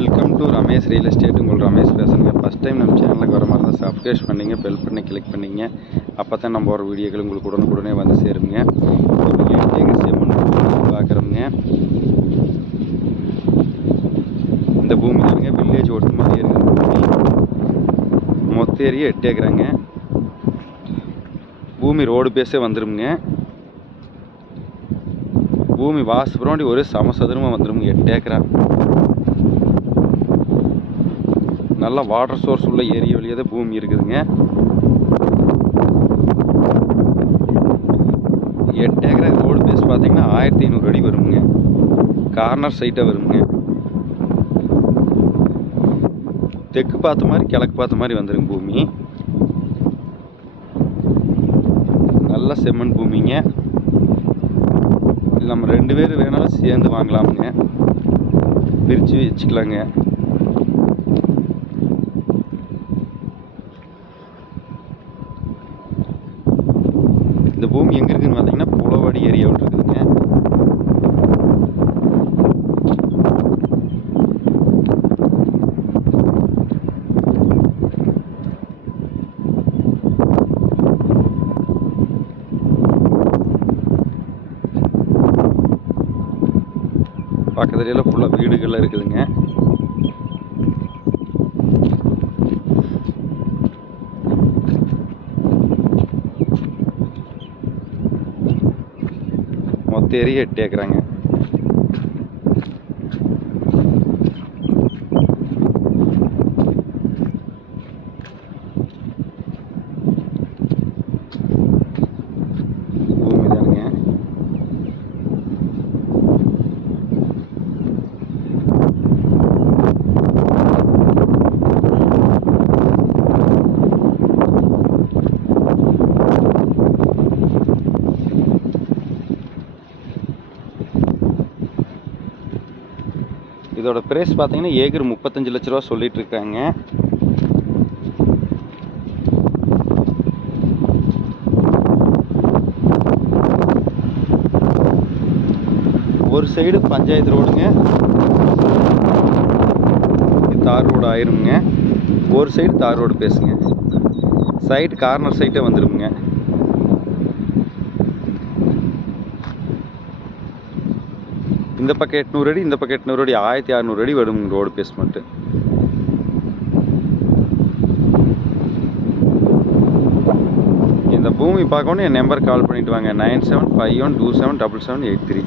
Welcome to Ramesh real estate உங்கள் ரமேஷ் பேசுகிறேங்க first time நம்ம சேனலுக்கு வர மாதிரி தான் சப்ஸ்கிரைப் பண்ணிங்க பெல் பண்ணி கிளிக் பண்ணிங்க. அப்போ தான் நம்ம ஒரு வீடியோக்கள் உங்களுக்கு உடனுக்குடனே வந்து சேருங்க. இப்போ பார்க்குறோங்க இந்த பூமி தானுங்க வில்லேஜ் ஒட்டு மாதிரி மொத்த ஏரியா எட்டேக்கிறாங்க பூமி ரோடு பேஸே வந்துடுங்க பூமி வாசுபுரண்டி ஒரு சமசதுரமாக வந்துருங்க எட்டு ஏக்கரா. நல்ல வாட்டர் சோர்ஸ் உள்ள ஏரிய வழியாக தான் பூமி இருக்குதுங்க. எட்டு ஏக்கரா ரோடு பேஸ் பார்த்தீங்கன்னா ஆயிரத்தி ஐநூறு அடி வருங்க. கார்னர் சைட்டாக வருங்க. தெற்கு பார்த்த மாதிரி கிழக்கு பார்த்த மாதிரி வந்துருங்க பூமி. நல்ல செம்மண் பூமிங்க. நம்ம ரெண்டு பேர் வேணாலும் சேர்ந்து வாங்கலாமுங்க. பிரித்து வச்சுக்கலாங்க. இந்த பூமி எங்கே இருக்குதுன்னு பார்த்தீங்கன்னா புலவாடி ஏரியாவில் இருக்குதுங்க. பக்கத்துலலாம் ஃபுல்லாக வீடுகள்லாம் இருக்குதுங்க. தெரி கட்டியாக்குறாங்க எட்டு ஏக்கராங்க பூமி தானுங்க இதோட ப்ரைஸ் பார்த்தீங்கன்னா ஏக்கர் முப்பத்தஞ்சு லட்ச ரூபா சொல்லிட்டு இருக்காங்க ஒரு சைடு பஞ்சாயத்து ரோடுங்க. தார் ரோடு ஆயிருங்க ஒரு சைடு தார் ரோடு பேசுங்க. சைடு கார்னர் சைட்டே வந்துருங்க இந்த பக்கம் எட்நூறு அடி இந்த பக்கம் எட்நூறு அடி ஆயிரத்தி அறநூறு அடி வரும் ரோடு பேஸ்மெண்ட்டு இந்த பூமி பார்க்கணும் என் நம்பர் கால் பண்ணிவிட்டு வாங்க. Nine seven five one two seven double seven eight three.